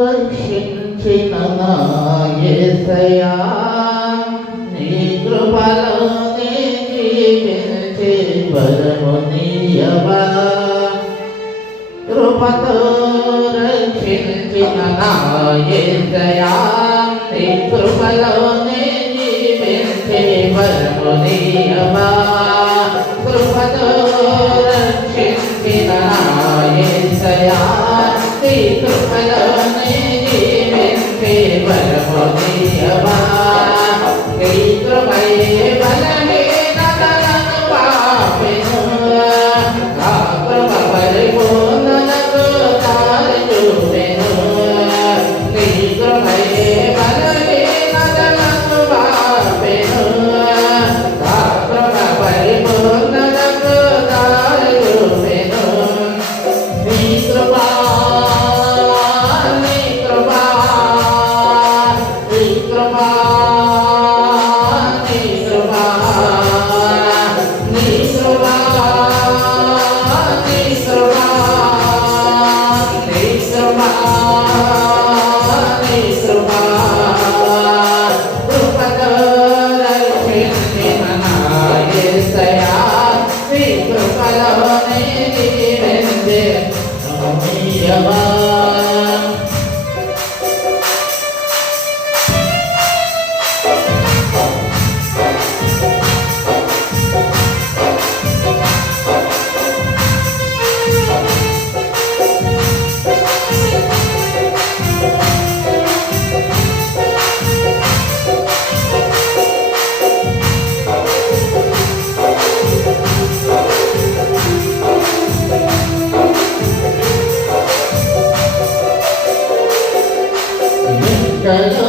రక్షించిన నా యేసయ్యా నీ కృపలోనే జీవించే వరము నీయవా కృపతో రక్షించిన నా యేసయ్యా నీ కృపలోనే జీవించే వరము నీయవా కృపతో రక్షించిన నా యేసయ్యా నీ కృపలోనే జీవించే వరము నీయవా నీ కృపయే బలమే నన్ను పాపెను నా కృప పరిపూర్ణతకు దారి చూపెను నీ కృపయే బలమే నన్ను పాపెను నా కృప పరిపూర్ణతకు దారి చూపెను నీ కృపా Jaya